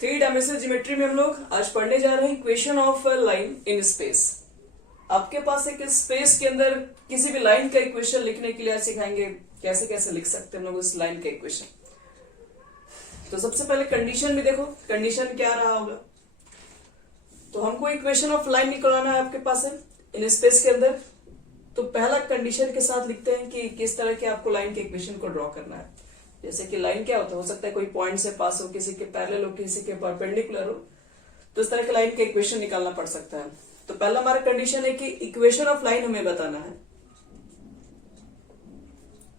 Three dimensional geometry में हम लोग आज पढ़ने जा रहे हैं equation of line in space. आपके पास एक स्पेस के अंदर किसी भी लाइन का इक्वेशन लिखने के लिए आज सिखाएंगे कैसे कैसे लिख सकते हैं हम लोग उस लाइन का इक्वेशन। तो सबसे पहले कंडीशन भी देखो, कंडीशन क्या रहा होगा। तो हमको इक्वेशन ऑफ लाइन निकालना है आपके पास है इन स्पेस के अंदर। तो पहला कंडीशन के साथ लिखते हैं कि किस तरह के आपको लाइन के इक्वेशन को ड्रॉ करना है। जैसे कि लाइन क्या होता है, हो सकता है कोई पॉइंट से पास हो, किसी के पैरेलल हो, किसी के परपेंडिकुलर हो, तो इस तरह के लाइन के इक्वेशन निकालना पड़ सकता है। तो पहला हमारा कंडीशन है कि इक्वेशन ऑफ लाइन हमें बताना है।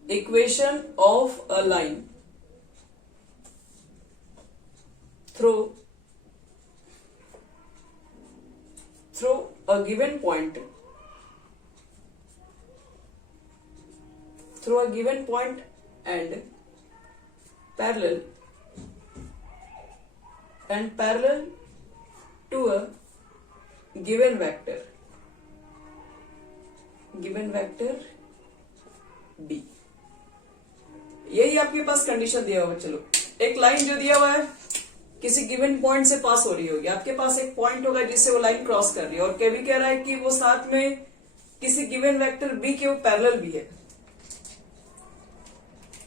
Equation of a line through a given point, through a given point and parallel to a given vector d। यही आपके पास कंडीशन दिया हुआ है। चलो एक लाइन जो दिया हुआ है किसी गिवन पॉइंट से पास हो रही होगी, आपके पास एक पॉइंट होगा जिससे वो लाइन क्रॉस कर रही है, और भी कह रहा है कि वो साथ में किसी गिवन वेक्टर b के वो पैरेलल भी है।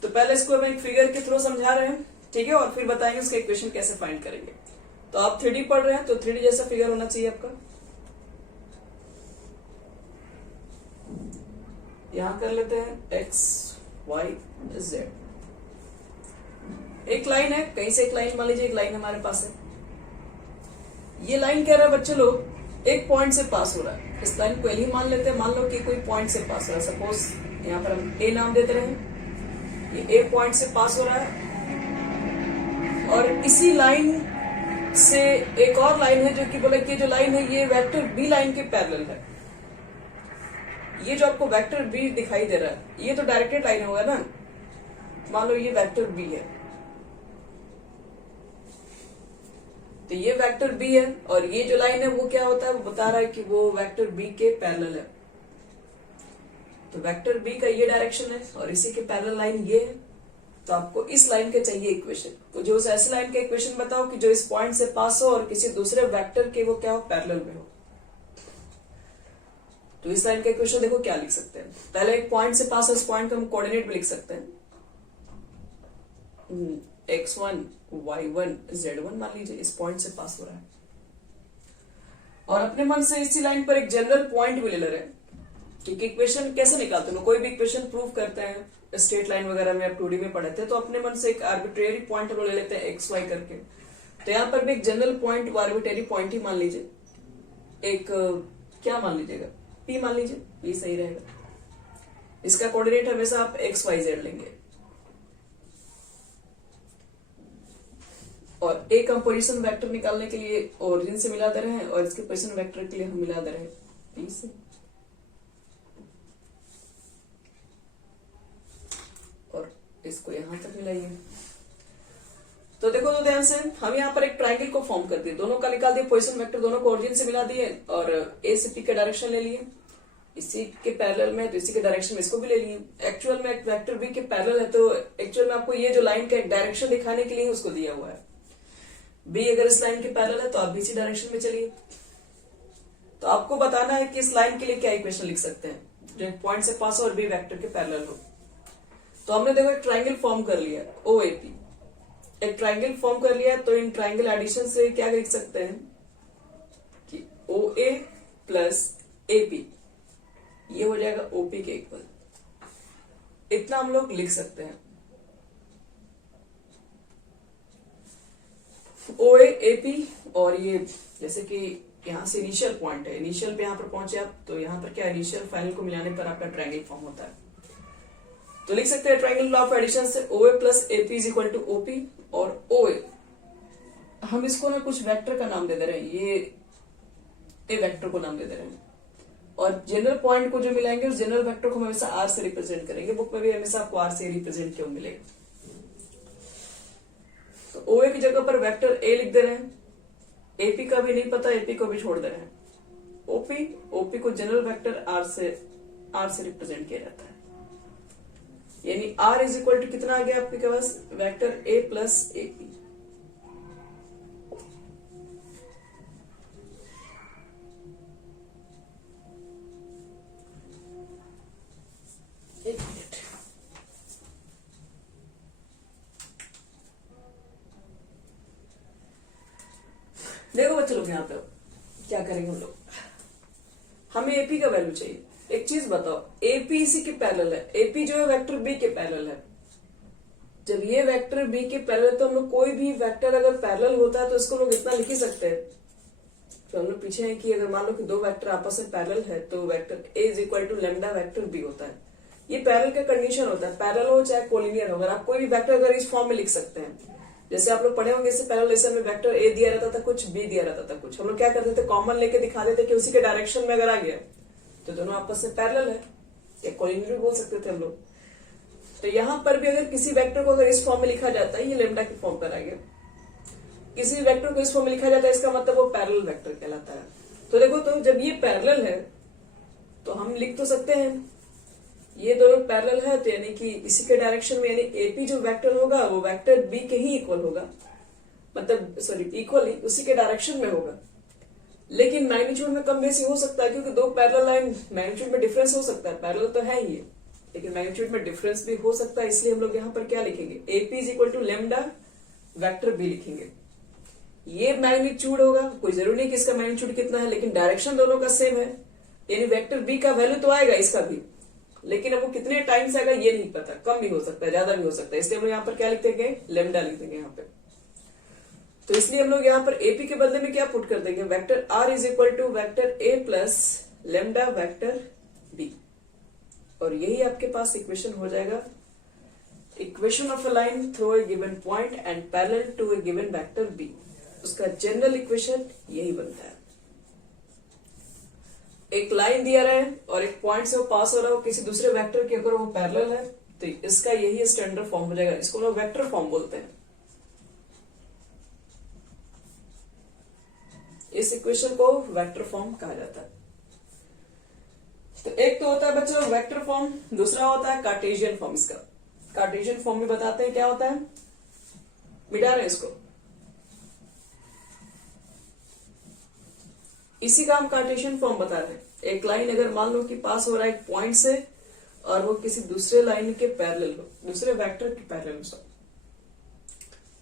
तो पहले इसको हम एक फिगर के थ्रू समझा रहे हैं, ठीक है, और फिर बताएंगे उसका इक्वेशन कैसे फाइंड करेंगे। तो आप 3D पढ़ रहे हैं तो 3D जैसा फिगर होना चाहिए आपका। यहां कर लेते हैं x y z। एक लाइन है, कहीं से एक लाइन मान लीजिए, एक लाइन हमारे पास है। ये लाइन कह रहा है बच्चे लोग एक पॉइंट से पास हो रहा है। इस लाइन को एल ही मान लेते हैं। मान लो कि कोई पॉइंट से पास हो रहा है, सपोज यहां पर हम ए नाम देते रहे। ये ए पॉइंट से पास हो रहा है, और इसी लाइन से एक और लाइन है जो कि बोले कि जो लाइन है ये वेक्टर बी लाइन के पैरेलल है। ये जो आपको वेक्टर बी दिखाई दे रहा है ये तो डायरेक्टेड लाइन होगा ना। मान लो ये वेक्टर बी है, तो ये वेक्टर बी है, और ये जो लाइन है वो क्या होता है, वो बता रहा है कि वो वेक्टर बी के पैरेलल है। तो वेक्टर बी का ये डायरेक्शन है और इसी के पैरेलल लाइन ये है। तो आपको इस लाइन के चाहिए इक्वेशन। तो जो ऐसी लाइन का इक्वेशन बताओ कि जो इस पॉइंट से पास हो और किसी दूसरे वेक्टर के वो क्या हो, पैरेलल में हो। तो इस लाइन का इक्वेशन देखो क्या लिख सकते हैं। पहले एक पॉइंट से पास हो, इस पॉइंट का हम कोऑर्डिनेट भी लिख सकते हैं। x1 y1 z1 मान लीजिए इस पॉइंट से पास हो रहा है, और अपने मन से इसी लाइन पर एक जनरल पॉइंट भी ले रहे हैं। क्योंकि इक्वेशन कैसे निकालते हैं, कोई भी इक्वेशन प्रूव करते हैं स्ट्रेट लाइन वगैरह में, आप 2D में पढ़े थे, तो अपने मन से एक आर्बिट्रेरी पॉइंट हम ले लेते हैं एक्स वाई करके। तो यहाँ पर भी एक जनरल पॉइंट, आर्बिट्रेरी पॉइंट ही मान लीजिए। एक क्या मान लीजिएगा, P मान लीजिए, P सही रहेगा। इसका कोऑर्डिनेट हमेशा आप एक्स वाई जेड लेंगे, और एक हम पोजीशन वेक्टर निकालने के लिए ओरिजिन से मिला दे रहे हैं, और इसके पोजीशन वेक्टर के लिए हम मिला दे रहे हैं P से। इसको यहां तक मिलाइए। तो देखो, तो ध्यान से हम यहाँ पर एक ट्रायंगल को फॉर्म कर दिए, दोनों का निकाल दिए पोजीशन वेक्टर, दोनों को ओरिजिन से मिला दिए, और ए से पी के डायरेक्शन ले लिए। इसी के पैरेलल में, तो इसी के डायरेक्शन में इसको भी ले लिए। एक्चुअल में एक वेक्टर बी के पैरेलल है, तो एक्चुअल में आपको ये जो लाइन का एक डायरेक्शन दिखाने के लिए उसको दिया हुआ है। बी अगर इस लाइन के पैरेलल है तो आप भी इसी डायरेक्शन में चलिए। तो आपको बताना है कि इस लाइन के लिए क्या इक्वेशन लिख सकते हैं जो एक पॉइंट से पास हो और बी वेक्टर के पैरेलल हो। तो हमने देखो एक ट्रायंगल फॉर्म कर लिया OAP, एक ट्रायंगल फॉर्म कर लिया। तो इन ट्रायंगल एडिशन से क्या लिख सकते हैं कि OA प्लस AP ये हो जाएगा OP के इक्वल। इतना हम लोग लिख सकते हैं। OA AP, और ये जैसे कि यहां से इनिशियल पॉइंट है, इनिशियल पे यहां पर पहुंचे आप, तो यहां पर क्या इनिशियल फाइनल को मिलाने पर आपका ट्रायंगल फॉर्म होता है। तो लिख सकते हैं ट्रायंगल लॉ ऑफ एडिशन से OA plus AP is equal to OP, और OA हम इसको ना कुछ वेक्टर का नाम दे दे रहे हैं, ये ए वेक्टर को नाम दे दे रहे हैं, और जनरल पॉइंट को जो मिलाएंगे उस जनरल वेक्टर को हमेशा R से रिप्रेजेंट करेंगे। बुक में भी हमेशा आपको R से रिप्रेजेंट क्यों मिलेगा। तो OA की जगह पर वेक्टर A लिख दे रहे हैं, AP का भी नहीं पता, AP को भी छोड़ दे रहे हैं। OP को जनरल वेक्टर R से रिप्रेजेंट किया जाता है। यानी R इज इक्वल टू कितना आ गया आपके पास, वेक्टर A प्लस AP। देखो बच्चों लोग यहाँ पे क्या करेंगे हम लोग, हमें एपी का वैल्यू चाहिए। एक चीज बताओ, एपी इसी के पैरेलल है, एपी जो है वेक्टर बी के पैरेलल है। जब ये वेक्टर बी के पैरेलल, तो हम लोग कोई भी वेक्टर अगर पैरेलल होता है तो इसको लोग इतना लिख ही सकते हैं। तो हम लोग पीछे हैं कि अगर मान लो कि दो वेक्टर आपस में पैरेलल है तो vector A is equal to lambda vector B होता है। ये पैरेलल का कंडीशन होता है, पैरेलल हो चाहे कोलिनियर हो। अगर आप कोई भी वेक्टर अगर इस फॉर्म में लिख सकते हैं, जैसे आप लोग पढ़े होंगे इससे पैरेलल लेसन में वेक्टर ए दिया रहता था कुछ, बी दिया रहता था कुछ, हम लोग क्या करते थे कॉमन लेके दिखा देते कि उसी के डायरेक्शन में अगर आ गया तो दोनों आपस में पैरेलल है, या कोलिनियर बोल सकते थे हम लोग। तो यहां पर भी अगर किसी वेक्टर को अगर इस फॉर्म में लिखा जाता है, ये लेमडा के फॉर्म पर आ गया, किसी भी वेक्टर को इस फॉर्म में लिखा जाता है, इसका मतलब वो पैरेलल वेक्टर कहलाता है। तो देखो, तो जब ये पैरेलल है तो हम लिख तो सकते हैं ये दोनों पैरेलल है, तो यानी कि इसी के डायरेक्शन में, यानी एपी जो वेक्टर होगा वो वेक्टर बी के ही इक्वल होगा, मतलब सॉरी इक्वल ही उसी के डायरेक्शन में होगा। लेकिन मैग्नीट्यूड में कम बेसी हो सकता है, क्योंकि दो पैरेलल लाइन मैग्नीट्यूड में डिफरेंस हो सकता है, पैरेलल तो है ही है लेकिन मैग्नीट्यूड में डिफरेंस भी हो सकता है। इसलिए हम लोग यहाँ पर क्या लिखेंगे, AP is equal to lambda vector B लिखेंगे। ये मैग्नीट्यूड होगा, कोई जरूरी नहीं कि इसका मैग्नीट्यूड कितना है, लेकिन डायरेक्शन दोनों का सेम है, यानी वेक्टर बी का वैल्यू तो आएगा इसका भी, लेकिन अब वो कितने टाइम्स आएगा ये नहीं पता, कम भी हो सकता है ज्यादा भी हो सकता है। इसलिए हम लोग यहाँ पर क्या लिख देंगे, लेमडा लिख देंगे यहाँ पे। तो इसलिए हम लोग यहाँ पर एपी के बदले में क्या पुट कर देंगे, vector R is equal to vector A plus lambda vector B, और यही आपके पास इक्वेशन हो जाएगा। Equation of a line through a given point and parallel to a given vector B, उसका जनरल इक्वेशन यही बनता है। एक लाइन दिया रहा है और एक पॉइंट से वो पास हो रहा हो किसी दूसरे वेक्टर के, अगर वो पैरेलल है तो इसका यही स्टैंडर्ड फॉर्म हो जाएगा, इसको लोग वेक्टर फॉर्म बोलते हैं। इस इक्वेशन को वेक्टर फॉर्म कहा जाता है। तो एक तो होता है बच्चों वेक्टर फॉर्म, दूसरा होता है कार्टेशियन फॉर्म। इसका कार्टेशियन फॉर्म में बताते हैं क्या होता है, मिटा रहे इसको, इसी का हम कार्टेशियन फॉर्म बता रहे हैं। एक लाइन अगर मान लो कि पास हो रहा है एक पॉइंट से और वो किसी दूसरे लाइन के पैरेलल हो, दूसरे वेक्टर के पैरेलल हो,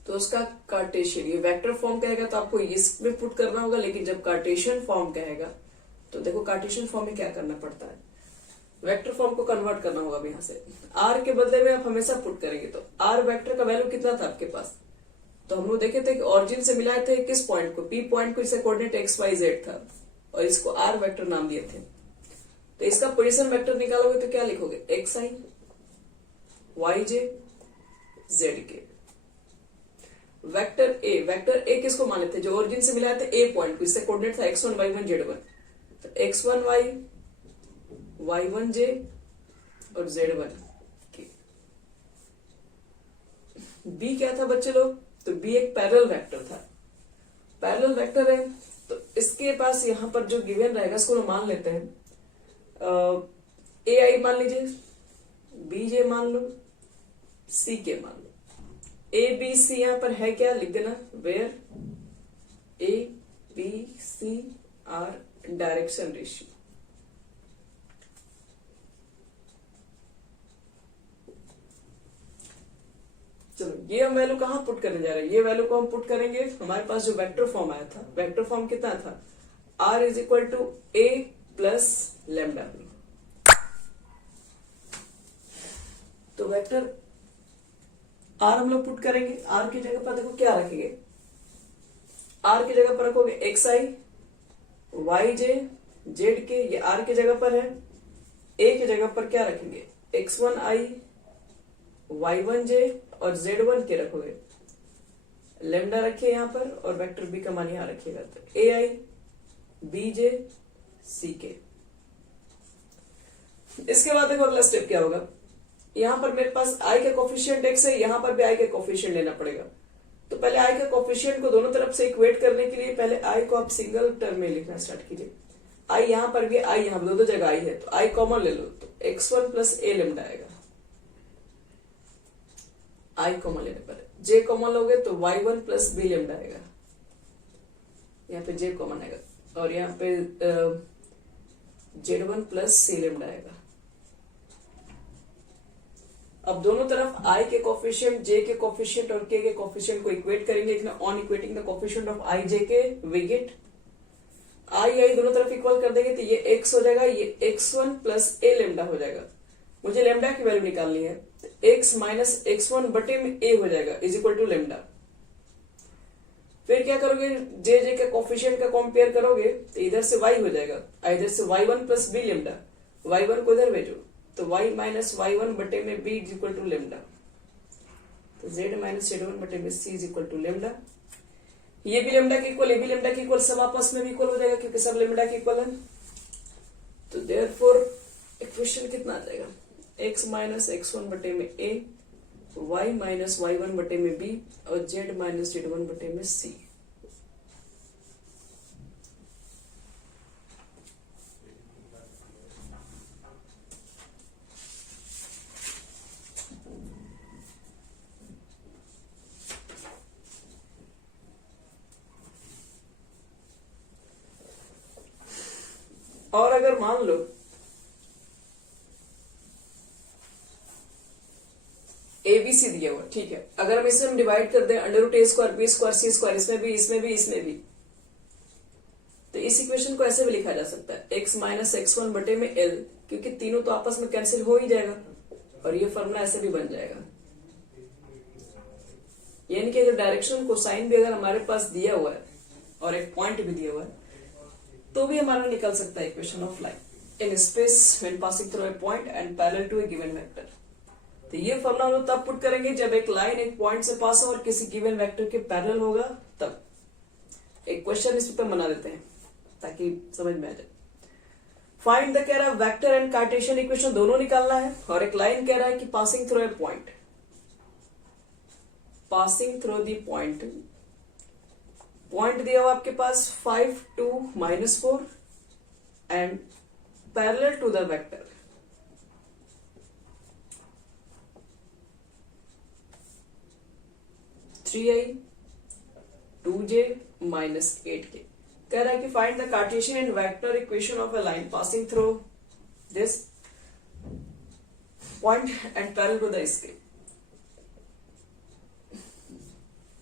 तो उसका कार्टेशियन, ये वेक्टर फॉर्म कहेगा तो आपको इसमें पुट करना होगा, लेकिन जब कार्टेशियन फॉर्म कहेगा तो देखो कार्टेशियन फॉर्म में क्या करना पड़ता है, वेक्टर फॉर्म को कन्वर्ट करना होगा। यहाँ से आर के बदले में आप हमेशा पुट करेंगे, तो आर वेक्टर का वैल्यू कितना था आपके पास, तो हम लोग देखे थे कि ऑरिजिन से मिलाए थे किस पॉइंट को, पी पॉइंट को, इसका कोऑर्डिनेट एक्स वाई जेड था और इसको आर वेक्टर नाम दिए थे। तो इसका पोजीशन वेक्टर निकालोगे तो क्या लिखोगे, एक्स आई वाई जे जेड के। वेक्टर ए किसको माने थे, जो ओरिजिन से मिलाए थे ए पॉइंट को, इससे कोऑर्डिनेट था x1 y1 z1, तो x1 y y1 j और z1 के। b क्या था बच्चे लोग, तो b एक पैरेलल वेक्टर था, पैरेलल वेक्टर है तो इसके पास यहां पर जो गिवन रहेगा इसको मान लेते हैं, ए आई मान लीजिए, बी जे मान लो, सी के मान लो। ए बी सी यहां पर है क्या, लिख देना, where A B C are direction ratio. चलो ये हम वैल्यू कहां पुट करने जा रहे हैं, ये वैल्यू को हम पुट करेंगे हमारे पास जो वेक्टर फॉर्म आया था, वेक्टर फॉर्म कितना था, R is equal to A plus lambda. तो वेक्टर आर हम लोग पुट करेंगे, आर की जगह पर देखो क्या रखेंगे, आर की जगह पर रखोगे एक्स आई वाई जे जेड के, ये आर की जगह पर है, ए की जगह पर क्या रखेंगे, x1 आई y1 जे और z1 के रखोगे, लेमडा रखिए यहां पर और वेक्टर बी का मान यहां रखिएगा, तो ए आई बी जे सी के। इसके बाद देखो अगला स्टेप क्या होगा, यहां पर मेरे पास i का कोफिशिएंट x है, यहां पर भी i का कोफिशिएंट लेना पड़ेगा। तो पहले i का कोफिशिएंट को दोनों तरफ से इक्वेट करने के लिए पहले i को आप सिंगल टर्म में लिखना स्टार्ट कीजिए। i यहां पर भी, i यहां पर दो जगह i है, तो i कॉमन ले लो, तो x1 प्लस a लेमडा आएगा, i कॉमन लेने पर। j कॉमन लोगे तो y1 प्लस b लेमडा आएगा, यहाँ पे j कॉमन आएगा, और यहाँ पे z1 प्लस c लेमडा आएगा। अब दोनों तरफ i के कोफिशिएंट, j के कोफिशिएंट और k के कोफिशिएंट को इक्वेट करेंगे। On equating the coefficient of i j के वी गेट i दोनों तरफ इक्वल कर देंगे तो ये x हो जाएगा, ये x1 प्लस a लेमडा हो जाएगा। मुझे लेमडा की वैल्यू निकालनी है, x माइनस x1 बटे में a हो जाएगा इज इक्वल टू लेमडा। फिर क्या करोगे, जे जे के कोफिशिएंट का कंपेयर करोगे तो इधर से y हो जाएगा, इधर से y1 plus b lambda, y1 को इधर भेजो तो y माइनस y1 बटे में b is equal to lambda, तो z माइनस z1 बटे में c is equal to lambda. ये भी लेमडा के इक्वल, ये भी लेमडा के इक्वल, सब आपस में भी इक्वल हो जाएगा क्योंकि सब लेमडा के इक्वल है। तो देयरफॉर इक्वेशन कितना आ जाएगा, x माइनस x1 बटे में a, y माइनस y1 बटे में b और z माइनस z1 बटे में c। और अगर मान लो ABC दिया हुआ, ठीक है, अगर हम इसे हम डिवाइड कर दें under root a square B square C square, इसमें भी इसमें भी इसमें भी, तो इस इक्वेशन को ऐसे भी लिखा जा सकता है x माइनस x1 बटे में l, क्योंकि तीनों तो आपस में कैंसिल हो ही जाएगा और ये फॉर्मूला ऐसे भी बन जाएगा। यानी कि जो डायरेक्शन को साइन भी अगर हमारे पास दिया हुआ है और एक पॉइंट भी दिया हुआ है तो भी हमारा निकल सकता है equation of line in space when passing through a point and parallel to a given vector. तो ये फॉर्मूला हम लोग तब पुट करेंगे जब एक लाइन एक पॉइंट से पास हो और किसी गिवन वेक्टर के पैरेलल होगा, तब एक क्वेश्चन इस पर बना देते हैं ताकि समझ में आ जाए। फाइंड द कह रहा है वेक्टर एंड कार्टेशियन इक्वेशन दोनों निकालना है और एक लाइन कह रहा है कि passing through a point, passing through the point, point दिया हुआ आपके पास 5 2 -4 and parallel to the vector. Three I 2j -8k कह रहा है कि find the cartesian and vector equation of a line passing through this point and parallel to the इसके।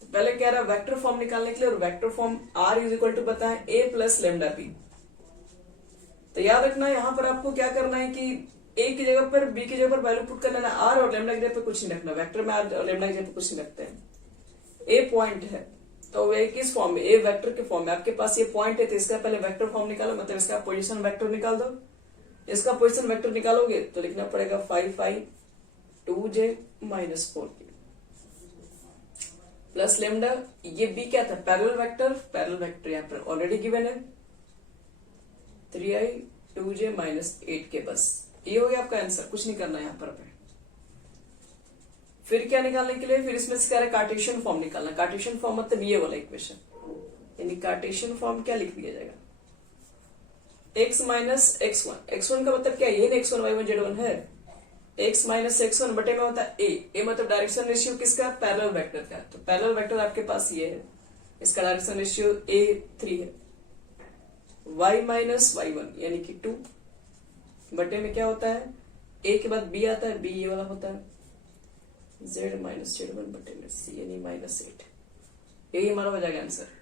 पहले कह रहा है वेक्टर फॉर्म निकालने के लिए, और vector form r is equal to पता है a प्लस लेमडा पी। तो याद रखना यहां पर आपको क्या करना है कि a की जगह पर b की जगह पर वैल्यू पुट करना है r, और लेमडा की जगह पर कुछ नहीं रखना। वेक्टर में r और लेमडा की जगह पर कुछ नहीं रखते हैं। a पॉइंट है तो वे किस फॉर्म में, a वेक्टर के फॉर्म में। आपके पास ये पॉइंट है तो इसका पहले वेक्टर फॉर्म निकालो, मतलब इसका पोजीशन वेक्टर निकाल दो। इसका पोजीशन वेक्टर निकालोगे तो लिखना पड़ेगा 5i 2j -4k plus lambda. ये बी क्या था, पैरेलल वेक्टर, पैरेलल वेक्टर यहाँ पर ऑलरेडी गिवन है 3i 2j -8k। बस ये हो गया आपका आंसर, कुछ नहीं करना यहाँ पर। फिर क्या निकालने के लिए, फिर इसमें से क्या है कार्टेशियन फॉर्म निकालना। कार्टेशियन फॉर्म मतलब ये वाला इक्वेशन, यानी कार्टेशियन फॉर्म क्या लिख दिया जाएगा, x माइनस x1 का मतलब क्या है, ये x1 y1 z1 है। x माइनस x1 बटे में होता है a मतलब डायरेक्शन रेशियो किसका, पैरेलल वेक्टर का। तो पैरेलल वेक्टर आपके पास ये है, इसका डायरेक्शन रेशियो a3 है। y माइनस y1 यानी कि 2 बटे में क्या होता है, a के बाद b आता है, b ये वाला होता है, z माइनस z1 बटे में c यानी -8। यही हमारा हो जाएगा आंसर।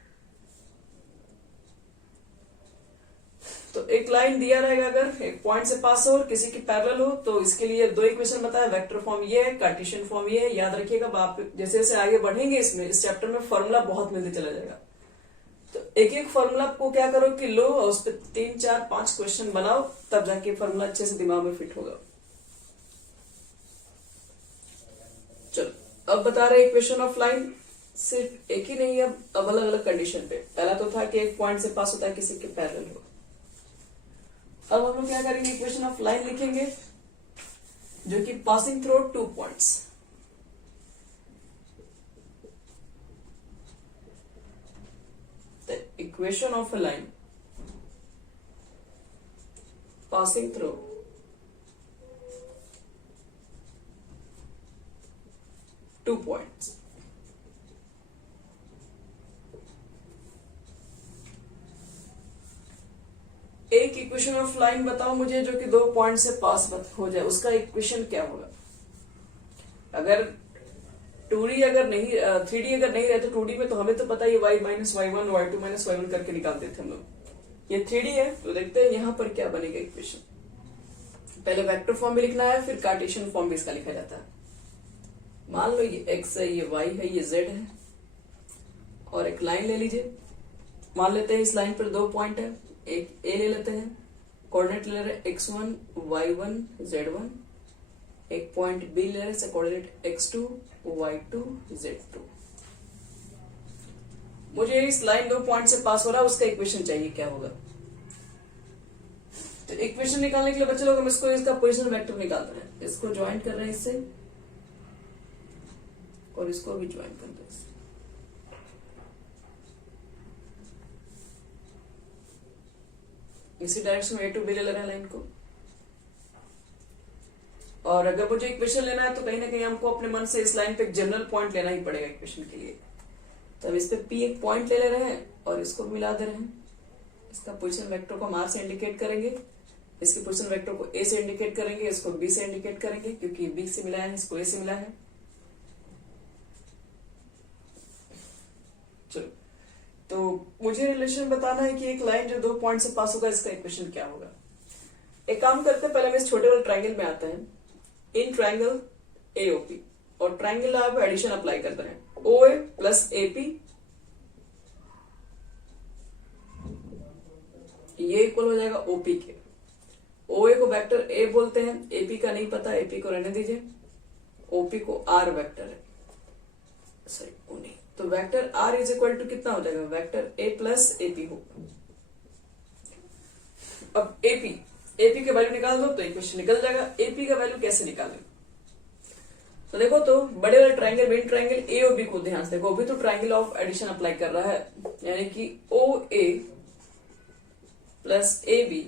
तो एक लाइन दिया रहेगा, अगर एक पॉइंट से पास हो और किसी की पैरेलल हो तो इसके लिए दो इक्वेशन बताया, वेक्टर फॉर्म ये है, कार्टेशियन फॉर्म ये है। याद रखिएगा, आप जैसे जैसे आगे बढ़ेंगे इसमें इस चैप्टर में फॉर्मूला बहुत मिलते चला जाएगा। तो एक एक फॉर्मूला को क्या करो कि लो और उस पर 3 4 5 क्वेश्चन बनाओ, तब जाके फॉर्मूला अच्छे से दिमाग में फिट होगा। चलो अब बता रहे इक्वेशन ऑफ लाइन, सिर्फ एक ही नहीं है, अब अलग अलग कंडीशन पे। पहला तो था कि एक पॉइंट से पास होता है किसी के पैरेलल हो। अब हम लोग क्या करेंगे, इक्वेशन ऑफ लाइन लिखेंगे जो कि passing through 2 points. The equation of a line passing through 2 points. एक इक्वेशन ऑफ लाइन बताओ मुझे जो कि 2 पॉइंट से पास हो जाए, उसका इक्वेशन क्या होगा। अगर 2D अगर नहीं 3D अगर नहीं रहे तो 2D में तो हमें तो पता ही y minus Y one y2 minus Y one करके निकालते थे हम लोग। ये 3D है तो देखते हैं यहाँ पर क्या बनेगा इक्वेशन। पहले वेक्टर फॉर्म में लिखना है, फिर कार्टेशियन फॉर्म में इसका लिखा जाता है। मान लो ये x है, ये y है, ये z है, और एक लाइन ले लीजिए। मान लेते हैं इस लाइन पर 2 पॉइंट है, एक a ले लेते हैं, कोऑर्डिनेट ले रहे हैं x1 y1 z1, एक पॉइंट b ले रहे हैं कोऑर्डिनेट x2 y2 z2। मुझे इस लाइन 2 पॉइंट से पास हो रहा है, उसका इक्वेशन चाहिए, क्या होगा। तो इक्वेशन निकालने के लिए बच्चे लोग हम इसको इसका पोजीशन वेक्टर निकाल रहे हैं। इसको ज्वाइन कर रहे हैं इससे, और इसको भी ज्वाइन कर रहे हैं इससे। इसी डायरेक्शन में a टू b ले रहे हैं लाइन को। और अगर मुझे इक्वेशन लेना है तो कहीं ना कहीं हमको अपने मन से इस लाइन पे एक जनरल पॉइंट लेना ही पड़ेगा इक्वेशन के लिए। तो हम इस पे p एक पॉइंट ले रहे हैं और इसको मिला दे रहे हैं। इसका पोजीशन वेक्टर को हम r से इंडिकेट करेंगे, इसके पोजीशन वेक्टर को a से इंडिकेट करेंगे, इसको b से इंडिकेट करेंगे क्योंकि b से मिला है, इसको a से मिला है। चलो, तो मुझे रिलेशन बताना है कि एक लाइन जो 2 पॉइंट से पास होगा, इसका इक्वेशन क्या होगा। एक काम करते हैं, पहले हम इस छोटे वाले ट्राइंगल में आते हैं। इन ट्राइंगल AOP और ट्राइंगल आप एडिशन अप्लाई करते हैं, OA प्लस AP, ये इक्वल हो जाएगा OP के। OA को वेक्टर A बोलते हैं, AP का नहीं पता, AP को रहने दीजिए, OP को R वेक्टर है, सॉरी O नहीं, तो vector R is equal to कितना हो जाएगा, वेक्टर A प्लस AP होगा। अब AP के वैल्यू निकाल दो तो इक्वेशन निकल जाएगा। AP का वैल्यू कैसे निकालें, तो देखो, तो बड़े वाले ट्राइंगल मेन ट्राइंगल A और B को ध्यान से देखो। अभी तो ट्राइंगल ऑफ एडिशन अप्लाई कर रहा है, यानी कि OA plus AB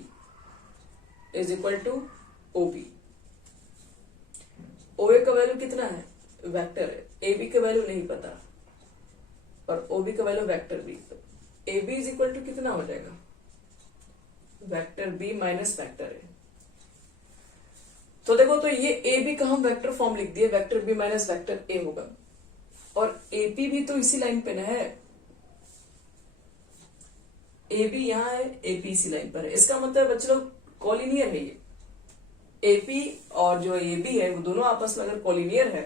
is equal to OB। OA का वैल्यू कितना है, वेक्टर है, AB का वैल्यू नहीं पता, और OB का वैल्यू वेक्टर B। तो AB इज इक्वल टू कितना हो जाएगा, vector B minus vector A। तो देखो, तो ये AB का हम वेक्टर फॉर्म लिख दिए, vector B minus vector A होगा, और AP भी तो इसी लाइन पे ना है, AB यहां है, AP इसी लाइन पर है। इसका मतलब बच्चे लोग कॉलिनियर है ये, AP और जो AB है वो दोनों आपस में अगर कॉलिनियर है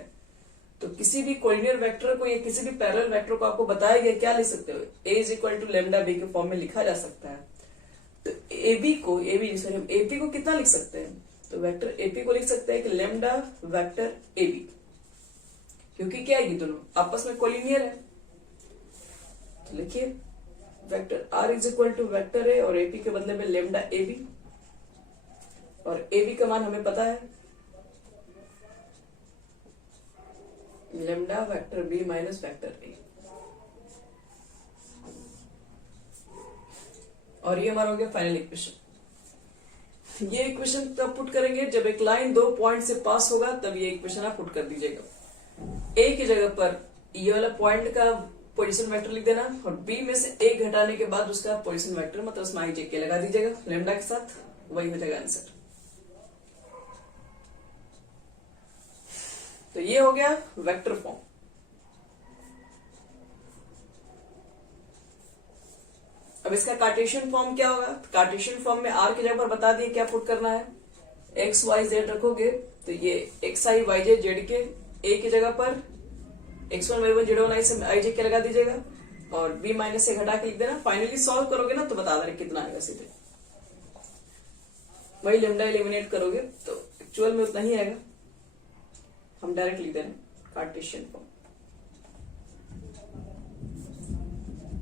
तो किसी भी कॉलिनियर वेक्टर को या किसी भी पैरेलल वेक्टर को आपको बताया गया क्या लिख सकते हो, A is equal to lambda B के फॉर्म में लिखा जा सकता है। तो AP को कितना लिख सकते हैं, तो वेक्टर AP को लिख सकते हैं कि लेमडा वेक्टर AB, क्योंकि क्या है, ये दोनों आपस में कोलिनियर है। तो लिखिए vector R is equal to vector A और AP के बदले में लेमडा AB, और AB का मान हमें पता है, lambda vector B minus vector A। और ये हमारा हो गया फाइनल इक्वेशन। ये इक्वेशन तब पुट करेंगे जब एक लाइन 2 पॉइंट से पास होगा, तब ये इक्वेशन आप पुट कर दीजिएगा। A की जगह पर ये वाला पॉइंट का पोजीशन वेक्टर लिख देना, और B में से A घटाने के बाद उसका पोजीशन वेक्टर मतलब उसमें IJK लगा दीजिएगा लेमडा के साथ, वही हो जाएगा आंसर। तो ये हो गया वेक्टर फॉर्म। अब इसका कार्टेशियन फॉर्म क्या होगा, कार्टेशियन फॉर्म में R की जगह पर बता दिए क्या पुट करना है, x y z रखोगे तो ये xi yj zk, A की जगह पर x1 y1 z1 ijk लगा दीजिएगा, और B माइनस से घटा के लिख देना। फाइनली सॉल्व करोगे ना तो बता देना कितना आएगा, सीधे वही लेमडा एलिमिनेट करोगे तो एक्चुअल में उतना ही आएगा। हम डायरेक्ट लिख देना कार्टेशियन फॉर्म,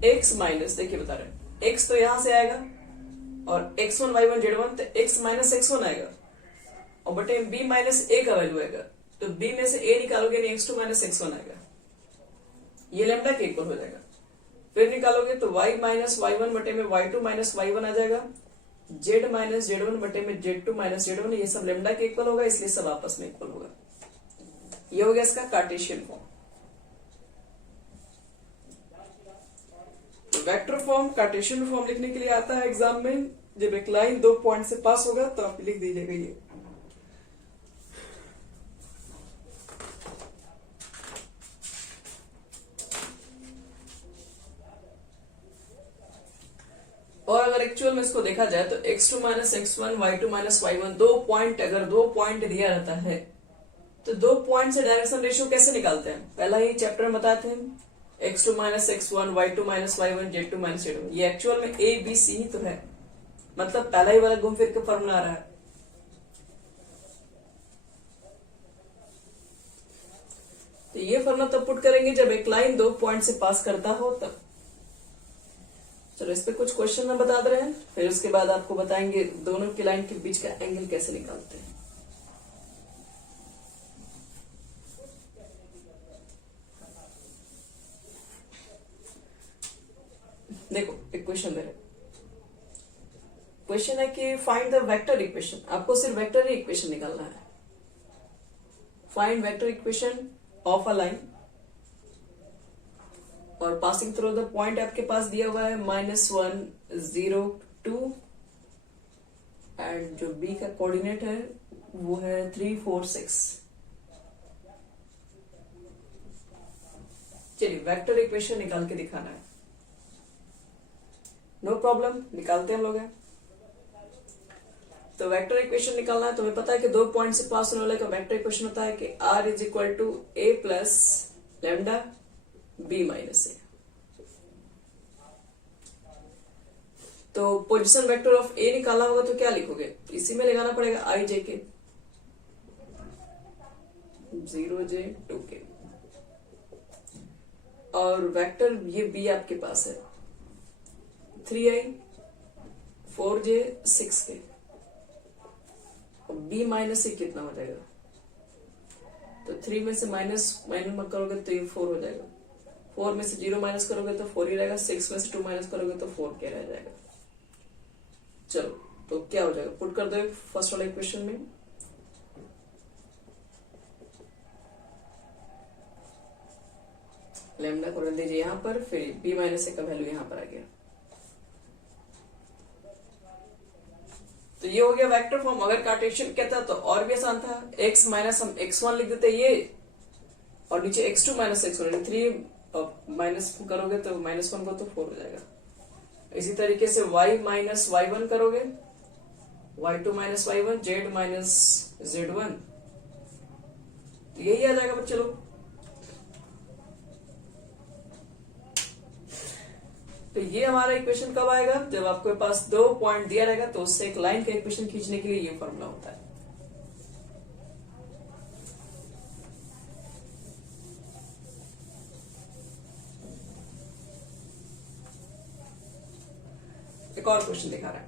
x माइनस, देखिए बता रहे x तो यहां से आएगा, और x1 y1 z1 तो x माइनस x1 आएगा, और बटे b माइनस a का वैल्यू आएगा, तो b में से a निकालोगे नहीं x2 माइनस x1 आएगा, ये लेमडा के इक्वल हो जाएगा। फिर निकालोगे तो y माइनस y1 बटे में y2 माइनस y1 आ जाएगा, z माइनस z1 बटे में z2 माइनस z1, ये सब लेमडा के इक्वल होगा, इसलिए सब आपस में इक्वल होगा। ये हो गया इसका Cartesian form. Vector form Cartesian form लिखने के लिए आता है एग्जाम में, जब एक लाइन 2 पॉइंट से पास होगा तो आप लिख दीजिएगा ये। एक्चुअल में इसको देखा जाए तो x2 minus x1 y2 minus y1 अगर दो पॉइंट दिया रहता है तो दो पॉइंट से डायरेक्शन रेशियो कैसे निकालते हैं? पहला ही चैप्टर में बताते हैं x2 minus x1 y2 minus y1 z2 minus z1। ये एक्चुअल में a b c ही तो है, मतलब पहला ही वाला घूम फिर के फॉर्मूला आ रहा है। तो ये फॉर्मूला तब पुट करेंगे जब एक लाइन दो पॉइंट से पास करता हो तब। चलो इस पे कुछ क्वेश्चन में बता दे रहे हैं, फिर उसके बाद आपको बताएंगे दोनों की लाइन के बीच का एंगल कैसे निकालते हैं। देखो एक क्वेश्चन दे रहे, क्वेश्चन है कि फाइंड द वेक्टर इक्वेशन। आपको सिर्फ वेक्टर ही इक्वेशन निकालना है। Find vector equation of a line और पासिंग थ्रू द पॉइंट आपके पास दिया हुआ है -1 0 2 एंड जो बी का कोऑर्डिनेट है वो है 3 4 6। चलिए वेक्टर इक्वेशन निकाल के दिखाना है। नो प्रॉब्लम, निकालते हैं हम लोग हैं। तो वेक्टर इक्वेशन निकालना है, तुम्हें पता है कि दो पॉइंट से पास होने वाले का वेक्टर इक्वेशन होता है कि r is equal to a plus lambda b minus a. तो पोजीशन वेक्टर ऑफ a निकालना होगा तो क्या लिखोगे? इसी में लगाना पड़ेगा i j के 0 j 2 के, और वेक्टर ये b आपके पास है 3i 4j 6 के। b माइनस से कितना हो जाएगा? तो 3 में से माइनस माइनस करोगे तो ये 4 हो जाएगा। 4 में से 0 माइनस करोगे तो 4 ही रहेगा। 6 में से 2 माइनस करोगे तो 4 क्या रह जाएगा। चलो तो क्या हो जाएगा, पुट कर दो फर्स्ट वाला इक्वेशन में। लैम्डा को रख दीजिए यहां पर, फिर b माइनस ए का वैल्यू यहां पर आ गया। तो ये हो गया वेक्टर फॉर्म। अगर कार्टेशियन कहता तो और भी आसान था, x माइनस हम x1 लिख देते ये, और नीचे x2 माइनस x1, 3 माइनस करोगे तो -1 को तो 4 हो जाएगा। इसी तरीके से y माइनस y1 करोगे, y2 minus y1, z minus z1, तो यही आ जाएगा बच्चे लोग। तो ये हमारा इक्वेशन कब आएगा? जब आपके पास दो पॉइंट दिया रहेगा तो उससे एक लाइन का इक्वेशन खींचने के लिए ये फॉर्मूला होता है। एक और क्वेश्चन दिखा रहा है,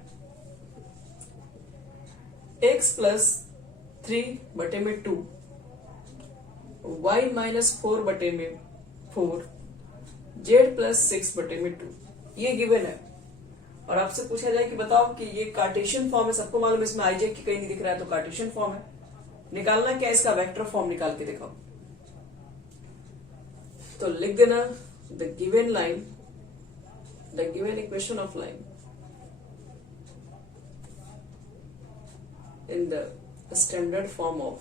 x plus 3/2 y minus 4/4 z plus 6/2 ये गिवन है। और आपसे पूछा जाए कि बताओ कि ये कार्टेशियन फॉर्म है, सबको मालूम है इसमें आई जे की कहीं नहीं दिख रहा है तो कार्टेशियन फॉर्म है। निकालना क्या, इसका वेक्टर फॉर्म निकाल के दिखाओ। तो लिख देना the given line, the given equation of line in the standard form of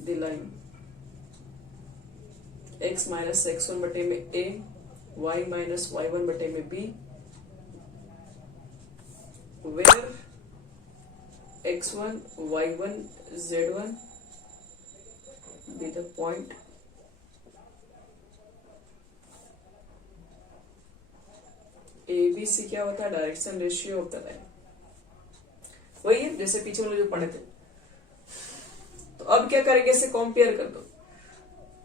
the line x minus x1 बटे में a, y माइनस y1 बटे में b, where x1 y1 z1 be the point ABC क्या होता है? Direction ratio of the line. वही है जैसे पीछे वाले जो पढ़े थे। तो अब क्या करेंगे, इसे कंपेयर कर दो।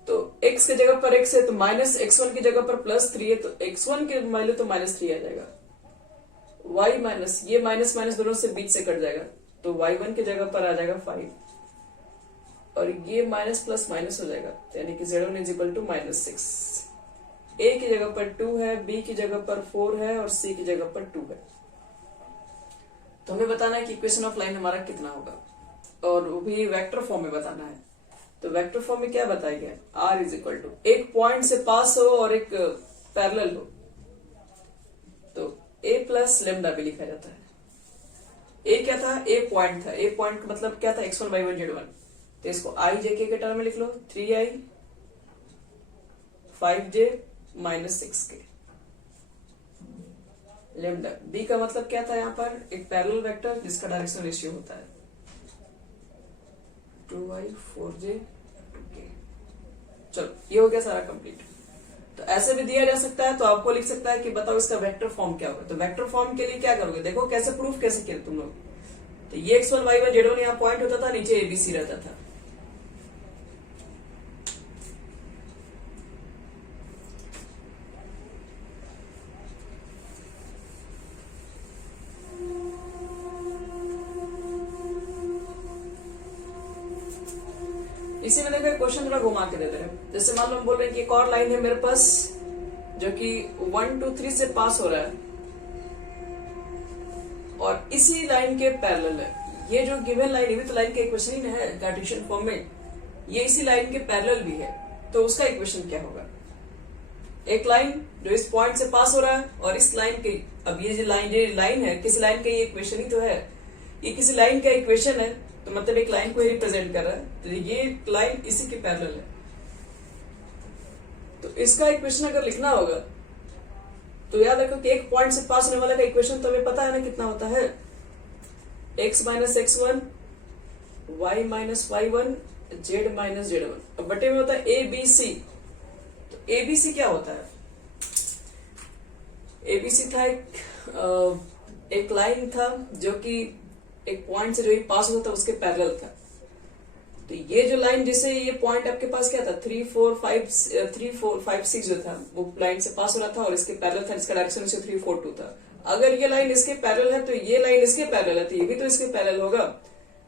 तो x की जगह पर x है तो माइनस x1 की जगह पर +3 है तो x1 के वैल्यू तो -3 आ जाएगा। y माइनस ये माइनस माइनस दोनों से बीच से कट जाएगा तो y1 की जगह पर आ जाएगा 5 और ये माइनस प्लस माइनस हो जाएगा यानी कि z1 is equal to -6। a की जगह पर 2 है, b की जगह पर 4 है और c की जगह पर 2 है। तो हमें बताना है कि इक्वेशन ऑफ लाइन हमारा कितना होगा और वो भी वेक्टर फॉर्म में बताना है। तो वेक्टर फॉर्म में क्या बताया गया, r इज इक्वल टू एक पॉइंट से पास हो और एक पैरेलल हो तो a प्लस लेमडा भी लिखा जाता है। a क्या था, a पॉइंट था, a पॉइंट का मतलब क्या था x1 y1 z1। तो इसको i j के टर्म में लिख लो 3i 5j -6k। Lambda. B का मतलब क्या था यहाँ पर, एक पैरेलल वेक्टर जिसका डायरेक्शन रेशियो होता है 2y 4j 2k। चलो ये हो गया सारा कंप्लीट। तो ऐसे भी दिया जा सकता है, तो आपको लिख सकता है कि बताओ इसका वेक्टर फॉर्म क्या होगा। तो वेक्टर फॉर्म के लिए क्या करोगे, देखो कैसे प्रूफ कैसे किया तुम लोग। तो ये x1 y1 z1 यहाँ पॉइंट होता था, नीचे ABC रहता था। इसी में देखो क्वेश्चन थोड़ा घुमा के दे रहे हैं। जैसे मान लो हम बोल रहे हैं कि एक और लाइन है मेरे पास जो कि 1 2 3 से पास हो रहा है और इसी लाइन के पैरेलल है। ये जो गिवन लाइन है भी तो लाइन का इक्वेशन ही है कार्टेशियन फॉर्म में, ये इसी लाइन के पैरेलल भी है। तो उसका इक्वेशन क्या होगा, एक लाइन जो इस पॉइंट से पास हो रहा है और इस लाइन के, अब ये जो लाइन है किसी लाइन का ये इक्वेशन ही तो है, ये किसी लाइन का इक्वेशन है, तो मतलब एक लाइन को ही रिप्रेजेंट कर रहा है। तो ये लाइन इसी के पैरेलल है। तो इसका इक्वेशन अगर लिखना होगा तो याद रखो कि एक पॉइंट से पास होने वाला का इक्वेशन तो हमें पता है ना कितना होता है, x minus x1 y minus y1 z minus z1। अब बटे में होता है ABC। तो ABC क्या होता है, ABC था एक लाइन था जो कि एक पॉइंट से जो पास होता था उसके पैरेलल था। तो ये जो लाइन जिसे ये पॉइंट आपके पास क्या था 3 4 5 6 जो था वो लाइन से पास हो रहा था और इसके पैरेलल था, इसका डायरेक्शन 3 4 2 था। अगर ये लाइन इसके पैरेलल है तो ये लाइन इसके पैरेलल है, तो ये भी तो इसके पैरेलल होगा।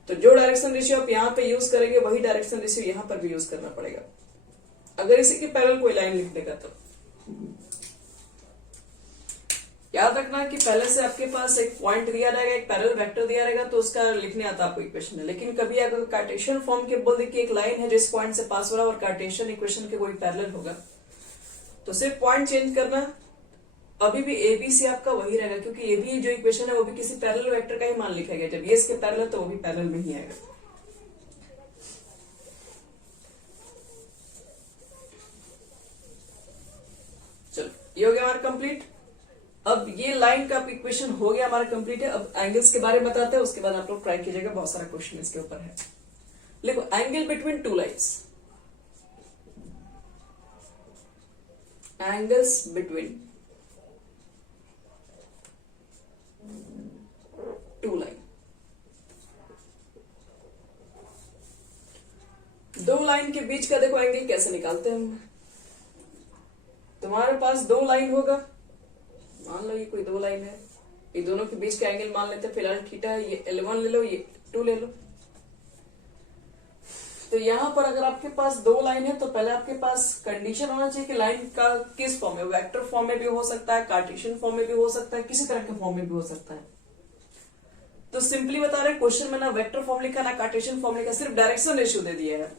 तो जो डायरेक्शन रेशियो आप यहाँ पे यूज करेंगे वही डायरेक्शन रेशियो यहाँ पर भी यूज करना पड़ेगा अगर इसी के पैरेलल कोई लाइन लिखने का। तो याद रखना कि पहले से आपके पास एक पॉइंट दिया रहेगा, एक पैरेलल वेक्टर दिया रहेगा, तो उसका लिखने आता आपको इक्वेशन है। लेकिन कभी अगर कार्टेशियन फॉर्म के बोल दे कि एक लाइन है जिस पॉइंट से पास हो रहा है और कार्टेशियन इक्वेशन के कोई पैरेलल होगा, तो सिर्फ पॉइंट चेंज करना, अभी भी ABC आपका वही रहेगा, क्योंकि ये भी जो इक्वेशन है वो भी किसी पैरेलल वेक्टर का ही मान लिखा गया। जब ये इसके पैरेलल तो वो भी पैरेलल में ही आएगा। चलो ये हो गया हमारा कंप्लीट। अब ये लाइन का इक्वेशन हो गया हमारा कंप्लीट है। अब एंगल्स के बारे में बताते हैं, उसके बाद आप लोग ट्राई कीजिएगा, बहुत सारा क्वेश्चन इसके ऊपर है। देखो angle between two lines, angles between two line, दो लाइन के बीच का देखो एंगल कैसे निकालते हैं हम। तुम्हारे पास दो लाइन होगा, मान लो ये कोई दो लाइन है, ये दोनों के बीच का एंगल मान लेते हैं फिलहाल थीटा है, ये L1 ले लो, ये 2 ले लो। तो यहां पर अगर आपके पास दो लाइन है तो पहले आपके पास कंडीशन होना चाहिए कि लाइन का किस फॉर्म में, वेक्टर फॉर्म में भी हो सकता है, कार्टेशियन फॉर्म में भी हो सकता है, किसी तरह के फॉर्म में भी हो सकता है। तो सिंपली बता रहे क्वेश्चन में ना वेक्टर फॉर्म लिखा ना कार्टेशियन फॉर्म लिखा, सिर्फ डायरेक्शन रेशियो दे दिया है।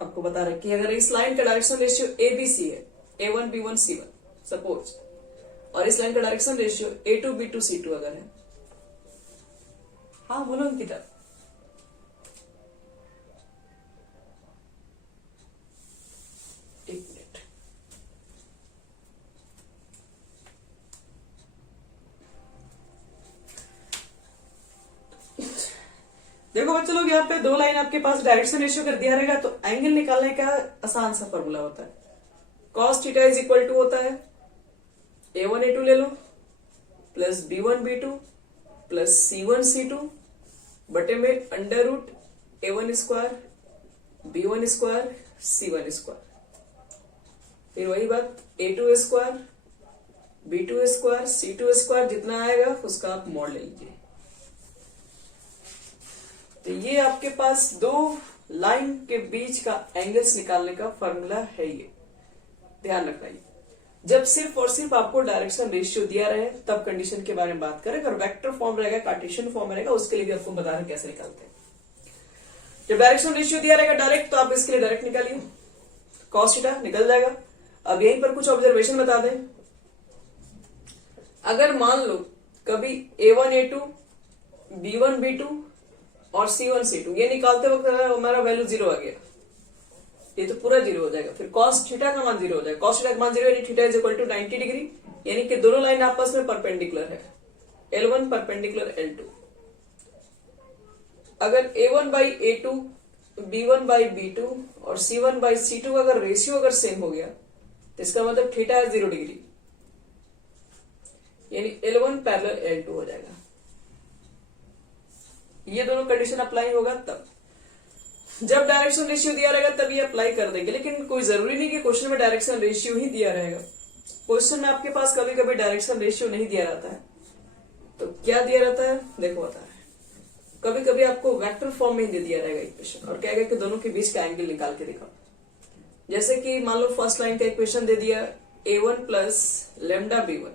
आपको बता रहे कि अगर इस लाइन का डायरेक्शन रेशियो ABC है, A1 B1 C1 सपोज, और इस लाइन का direction ratio A2 B2 C2 अगर है, हाँ बोलो अंकिता। एक मिनट, देखो बच्चों लोग यहाँ पे दो लाइन आपके पास डायरेक्शन रेशियो कर दिया रहेगा, तो एंगल निकालने का आसान सा फॉर्मूला होता है, cos theta is equal to होता है A1 A2 ले लो plus B1 B2 plus C1 C2 बटे में under root A1 square B1 square C1 square, फिर वही बात A2 square B2 square C2 square, जितना आएगा उसका आप मॉड ले लीजिए। तो ये आपके पास दो लाइन के बीच का एंगल्स निकालने का फॉर्मूला है। ये ध्यान रखना, ये जब सिर्फ और सिर्फ आपको डायरेक्शन रेशियो दिया रहे तब कंडीशन के बारे में बात करें। अगर वेक्टर फॉर्म रहेगा, कार्टेशियन फॉर्म रहेगा, उसके लिए भी आपको बता रहे कैसे निकालते हैं। जब डायरेक्शन रेशियो दिया रहेगा डायरेक्ट, तो आप इसके लिए डायरेक्ट निकालिए, cos थीटा निकल जाएगा। अब यहीं पर कुछ ऑब्जर्वेशन बता दें, अगर मान लो कभी A1 A2 B1 B2 और C1 C2 ये निकालते वक्त हमारा वैल्यू 0 आ गया, ये तो पूरा 0 हो जाएगा, फिर cos थीटा का मान 0 हो जाएगा। cos थीटा का मान 0 यानी theta is equal to 90 degree, यानी कि दोनों लाइन आपस में परपेंडिकुलर है, L1 परपेंडिकुलर L2। अगर A1 by A2, B1 by B2 और C1 बाई C2 अगर रेशियो अगर सेम हो गया तो इसका मतलब थीटा है 0 डिग्री, यानी L1 पैरेलल L2 हो जाएगा। ये दोनों कंडीशन अप्लाई होगा तब, जब डायरेक्शन रेशियो दिया रहेगा तब ये अप्लाई कर देंगे। लेकिन कोई जरूरी नहीं कि क्वेश्चन में डायरेक्शन रेशियो ही दिया रहेगा। क्वेश्चन में आपके पास कभी कभी डायरेक्शन रेशियो नहीं दिया रहता है, तो क्या दिया रहता है देखो बता है। कभी कभी आपको वेक्टर फॉर्म में ही दे दिया रहेगा इक्वेशन और कहेगा कि दोनों के बीच का एंगल निकाल के दिखाओ। जैसे कि मान लो फर्स्ट लाइन का इक्वेशन दे दिया A1 प्लस लेमडा B1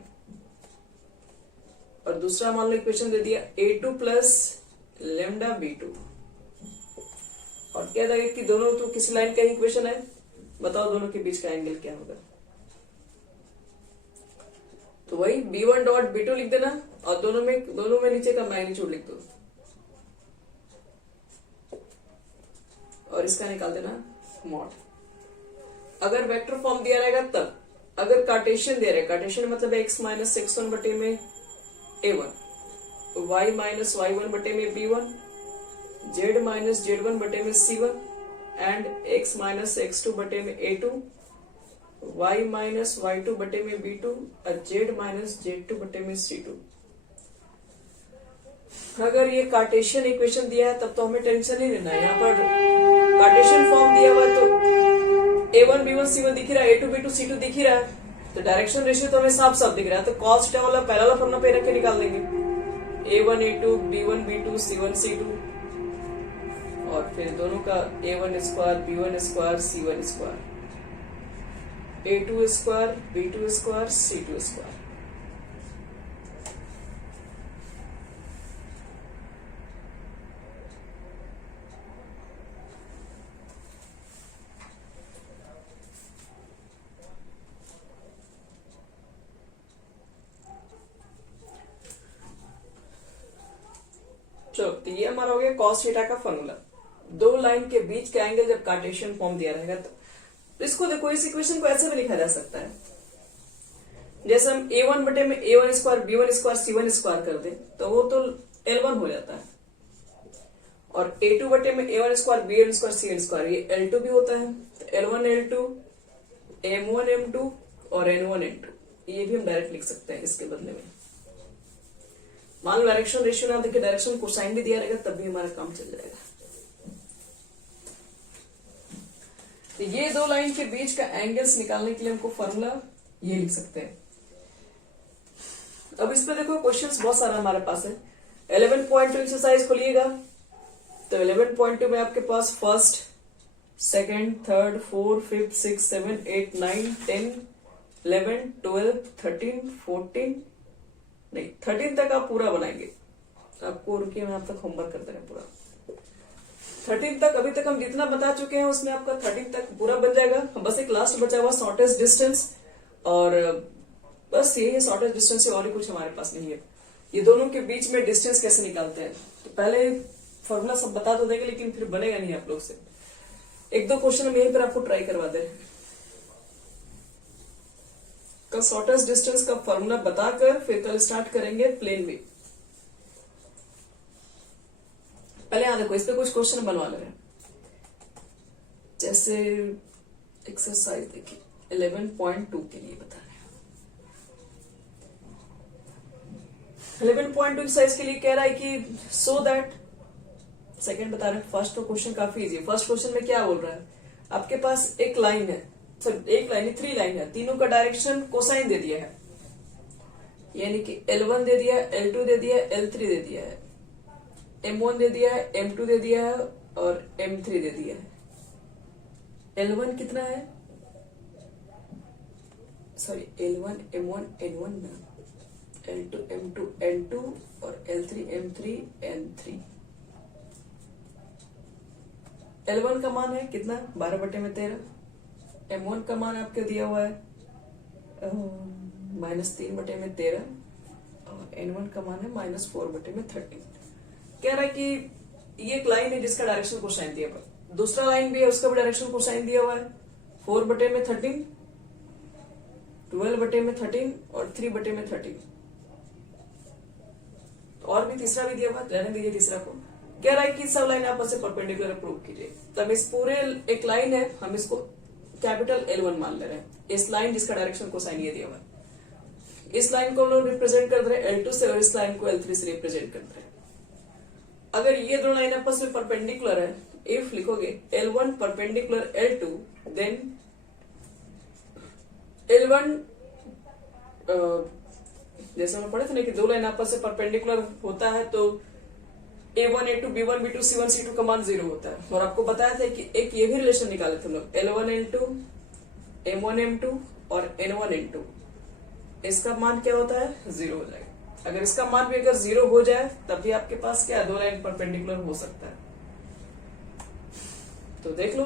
और दूसरा मान लो इक्वेशन दे दिया A2 प्लस लेमडा B2 और क्या रहेगा कि दोनों तो किसी लाइन का इक्वेशन है, बताओ दोनों के बीच का एंगल क्या होगा। तो वही B1 डॉट B2 लिख देना और दोनों में नीचे का मैग्नीट्यूड लिख दो और इसका निकाल देना मॉड। अगर वेक्टर फॉर्म दिया रहेगा तब, अगर कार्टेशियन दे रहे, कार्टेशियन मतलब x माइनस x1 बटे में A1, y माइनस y1 बटे में B1, z माइनस z1 बटे में C1 and x minus x2 बटे में A2, y माइनस y2 बटे में B2 और z माइनस z2 बटे में C2। अगर ये कार्टेशियन इक्वेशन दिया है तब तो हमें टेंशन नहीं लेना है। यहाँ पर कार्टेशियन फॉर्म दिया हुआ है तो A1 B1 C1 दिख रहा है, A2 B2 C2 दिख ही रहा है, तो डायरेक्शन रेशियो तो हमें साफ साफ दिख रहा है। तो cos थीटा वाला पहला वाला फॉर्मूला पे रख के निकाल देंगे A1 A2 B1 B2 C1 C2 और फिर दोनों का A1 square B1 square C1 square A2 square B2 square C2 square. चलो तो ये हमारा हो गया cos थीटा का फॉर्मूला। दो लाइन के बीच का एंगल जब कार्टेशियन फॉर्म दिया रहेगा तो इसको देखो, इस इक्वेशन को ऐसे भी लिखा जा सकता है, जैसे हम A1 बटे में A1 square B1 square C1 square कर दे तो वो तो L1 हो जाता है और A2 बटे में A1 square B1 square C1 square ये L2 भी होता है। तो L1 L2 M1 M2 और N1 N2 ये भी हम डायरेक्ट लिख सकते हैं इसके बदले में। मान लो डायरेक्शन रेशियो ना देखिए, डायरेक्शन कोसाइन भी दिया रहेगा तब भी हमारा काम चल जाएगा। तो ये दो लाइन के बीच का एंगल्स निकालने के लिए हमको फॉर्मूला ये लिख सकते हैं। अब इस पे देखो क्वेश्चंस बहुत सारा हमारे पास है। 11.2 एक्सरसाइज खोलिएगा तो 11.2 में आपके पास first second third fourth fifth six seven 8 9 10 11 12 13 14 नहीं 13 तक आप पूरा बनाएंगे। आपको रुकिए मैं आप तक होमवर्क कर देंगे पूरा 13 तक। अभी तक हम जितना बता चुके हैं उसमें आपका 13 तक पूरा बन जाएगा। बस एक लास्ट बचा हुआ शॉर्टेस्ट डिस्टेंस और बस यही है शॉर्टेस्ट डिस्टेंस से, और कुछ हमारे पास नहीं है। ये दोनों के बीच में डिस्टेंस कैसे निकालते हैं तो पहले फॉर्मूला सब बता तो देंगे लेकिन फिर बनेगा नहीं आप लोग से। एक दो क्वेश्चन हम यहीं पर आपको ट्राई करवा दे रहे हैं। कल शॉर्टेस्ट डिस्टेंस का फॉर्मूला बताकर फिर कल स्टार्ट करेंगे प्लेन में। पहले यहां देखो, इस पे कुछ क्वेश्चन बनवा ले रहे हैं। जैसे एक्सरसाइज देखिए 11.2 के लिए बता रहे हैं। 11.2 एक्सरसाइज के लिए कह रहा है कि सो दैट, सेकंड बता रहे हैं। फर्स्ट तो क्वेश्चन काफी इजी है। फर्स्ट क्वेश्चन में क्या बोल रहा है, आपके पास एक लाइन है, सॉरी एक लाइन 3 लाइन है, तीनों का डायरेक्शन कोसाइन दे दिया है, यानी कि L1 दे दिया है, L2 दे दिया है, L3 दे दिया है, M1 दे दिया है, M2 दे दिया है और M3 दे दिया है। L1 कितना है, सॉरी L1 M1 N1 ना, L2 M2 N2 और L3 M3 N3। L1 का मान है कितना 12 बटे में 13। M1 का मान आपके दिया हुआ है -3 बटे में 13 और N1 का मान है -4 बटे में 13। कह रहा है कि ये एक लाइन है जिसका डायरेक्शन कोसाइन दिया हुआ है, दूसरा लाइन भी है उसका भी डायरेक्शन कोसाइन दिया हुआ है 4 बटे में 13 12 बटे में 13 और 3 बटे में 13। और भी तीसरा भी दिया हुआ, रहने दीजिए तीसरा को। कह रहा है कि सब लाइन आपस से परपेंडिकुलर प्रूव कीजिए। तब इस पूरे एक लाइन है, हम इसको कैपिटल L1 मान ले रहे हैं। इस लाइन जिसका डायरेक्शन कोसाइन ये दिया हुआ है, इस लाइन को हम लोग रिप्रेजेंट कर रहे हैं L2 से और इस लाइन को L3 से रिप्रेजेंट कर रहे हैं। अगर ये दोनों लाइन आपस में परपेंडिकुलर है, इफ लिखोगे L1 perpendicular L2, then L1 जैसे हम पढ़े थे ना कि दो लाइन आपस से परपेंडिकुलर होता है तो A1 A2 B1 B2 C1 C2 का मान 0 होता है। और आपको बताया था कि एक ये भी रिलेशन निकाले थे हम लोग, L1 L2 M1 M2 और N1 N2। इसका मान क्या होता है? 0 हो जाएगा। अगर इसका मान भी अगर 0 हो जाए तब भी आपके पास क्या दो लाइन परपेंडिकुलर हो सकता है। तो देख लो,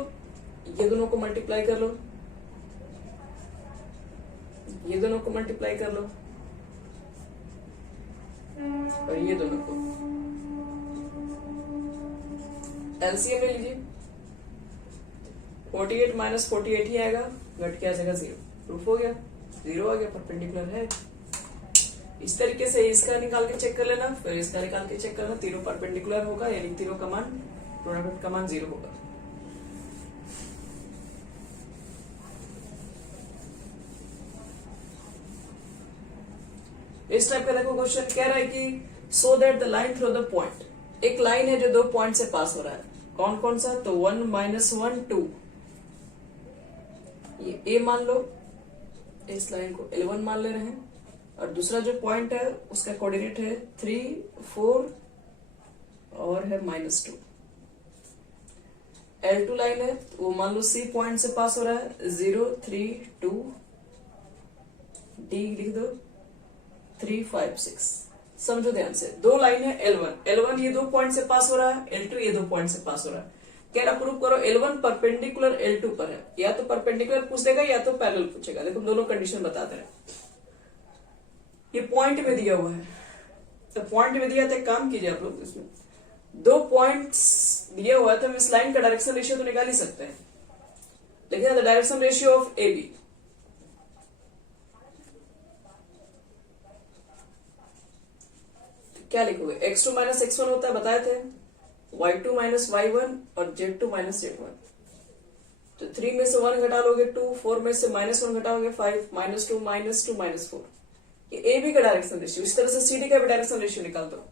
ये दोनों को मल्टीप्लाई कर लो, ये दोनों को मल्टीप्लाई कर लो और ये दोनों को एलसीएम ले लीजिए। 48 माइनस 48 ही आएगा, घट के आ जाएगा 0। प्रूफ हो गया, 0 आ गया, परपेंडिकुलर है। इस तरीके से इसका निकाल के चेक कर लेना, फिर इसका निकाल के चेक करना, तीनों परपेंडिकुलर होगा, यानी तीनों का मान, प्रोडक्ट का मान 0 होगा। इस टाइप का देखो क्वेश्चन कह रहा है कि so that the line through the point, एक लाइन है जो दो पॉइंट से पास हो रहा है। कौन कौन सा? तो 1 -1 2, ये ए मान लो, इस लाइन को L1 मान ले रहे हैं, और दूसरा जो पॉइंट है उसका कोऑर्डिनेट है 3 4 और है -2। L2 लाइन है वो मान लो C पॉइंट से पास हो रहा है, 0 3 2, D लिख दो 3 5 6। समझो ध्यान से, दो लाइन है L1 ये दो पॉइंट से पास हो रहा है, L2 ये दो पॉइंट से पास हो रहा है। कह रहा प्रूव करो L1 परपेंडिकुलर L2 पर है। या तो परपेंडिकुलर पूछेगा या तो पैरेलल पूछेगा। देखो दोनों कंडीशन बताते हैं। ये पॉइंट में दिया हुआ है, तो पॉइंट में दिया था, काम कीजिए आप लोग, इसमें दो पॉइंट्स दिया हुआ है तो हम इस लाइन का डायरेक्शन रेशियो तो निकाल ही सकते हैं। लेकिन the direction ratio of AB, क्या लिखोगे? x2 माइनस x1 होता है, बताए थे, y2 माइनस y1 और z2 माइनस z1। तो 3 में से 1 घटा लोगे 2, 4 में से -1 घटाओगे 5, -2 -4। ये AB का डायरेक्शन रेशियो। इस तरह से CD का भी डायरेक्शन रेशियो निकाल दो।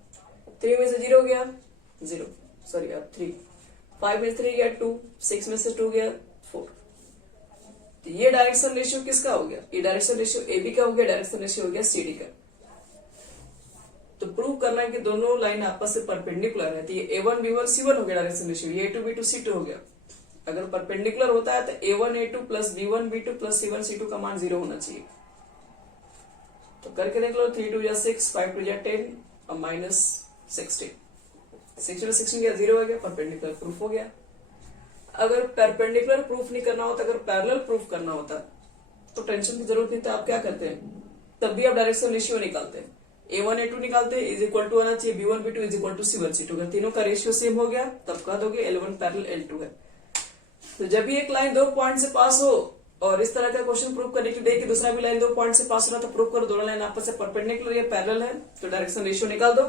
3 में से 0 गया 0, सॉरी अब 3, 5 में से 3 गया 2, 6 में से 2 गया 4। तो ये डायरेक्शन रेशियो किसका हो गया? ये डायरेक्शन रेशियो AB का हो गया, डायरेक्शन रेशियो हो गया CD का। तो प्रूव करना है कि दोनों लाइन आपस से परपेंडिकुलर है। तो ये A1 B1 C1 हो गया डायरेक्शन रेशियो, ये A2 B2 C2 हो गया। अगर परपेंडिकुलर होता है तो A1 A2 plus B1 B2 plus C1 C2 का मान 0 होना चाहिए। तो करके देख लो, 3 2 6, 5 2 10 और -16, 16 16 गया, 0 हो गया, परपेंडिकुलर प्रूफ हो गया। अगर परपेंडिकुलर प्रूफ नहीं करना होता, अगर पैरेलल प्रूफ करना होता तो टेंशन की जरूरत नहीं था। आप क्या करते हैं, तब भी आप डायरेक्शन रेशियो निकालते हैं, A1 A2 निकालते इज इक्वल टू आना चाहिए B1 B2 is equal to C1 C2। अगर तीनों का रेशियो सेम हो गया तब कह दोगे L1 पैरेलल L2 है। तो जब भी एक लाइन दो पॉइंट से पास हो और इस तरह का क्वेश्चन प्रूव करने के लिए कि दूसरा भी लाइन दो पॉइंट से पास हो रहा, तो प्रूव करो दोनों लाइन आपस से परपेंडिकुलर या पैरेलल है, तो डायरेक्शन रेशियो निकाल दो।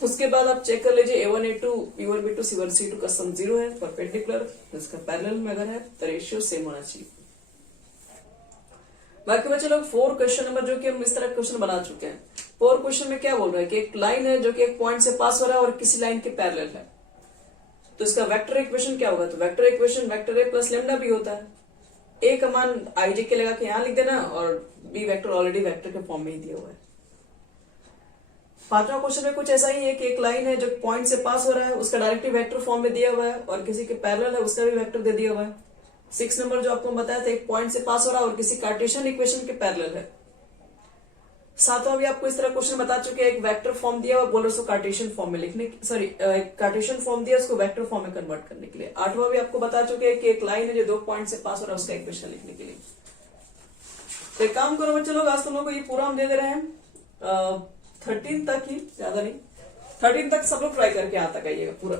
उसके बाद आप चेक कर लीजिए A1 A2 B1 B2 C1 C2 का सम 0 है, परपेंडिकुलर, इसका पैरेलल में अगर है तो रेशियो सेम होना चाहिए। बाकी बच्चे लोग 4 क्वेश्चन नंबर जो कि हम इस तरह क्वेश्चन बना चुके हैं। 4 क्वेश्चन में क्या बोल रहा है कि एक लाइन है जो कि एक पॉइंट से पास हो रहा है और किसी लाइन के पैरेलल है, तो इसका वेक्टर इक्वेशन क्या होगा? तो vector equation vector A plus lambda भी होता है। A का मान IJ के लगा के यहां लिख देना और B वेक्टर ऑलरेडी वेक्टर के फॉर्म में ही दिया हुआ है। 5वां क्वेश्चन में कुछ ऐसा ही है कि एक लाइन है जो पॉइंट से पास हो रहा है, उसका डायरेक्टली वेक्टर फॉर्म में दिया हुआ है, और किसी के पैरेलल है उसका भी वेक्टर दे दिया हुआ है। 6 नंबर जो आपको बताया था, एक पॉइंट से पास हो रहा है और किसी कार्टेशियन इक्वेशन के पैरेलल है। 7वां भी आपको इस तरह क्वेश्चन बता चुके हैं, एक वेक्टर फॉर्म दिया हुआ, बोलो उसको कार्टेशियन फॉर्म में लिखने, सॉरी एक कार्टेशियन फॉर्म दिया उसको वेक्टर फॉर्म में कन्वर्ट करने के लिए। 8वां भी आपको बता चुके हैं कि एक लाइन है जो दो पॉइंट से पास हो रहा है, उसका इक्वेशन लिखने के लिए। तो एक काम करो बच्चे लोग, आज तुम लोग को ये पूरा हम दे दे रहे हैं 13 तक ही, ज्यादा नहीं, 13 तक सब लोग ट्राई करके यहाँ तक आइएगा पूरा।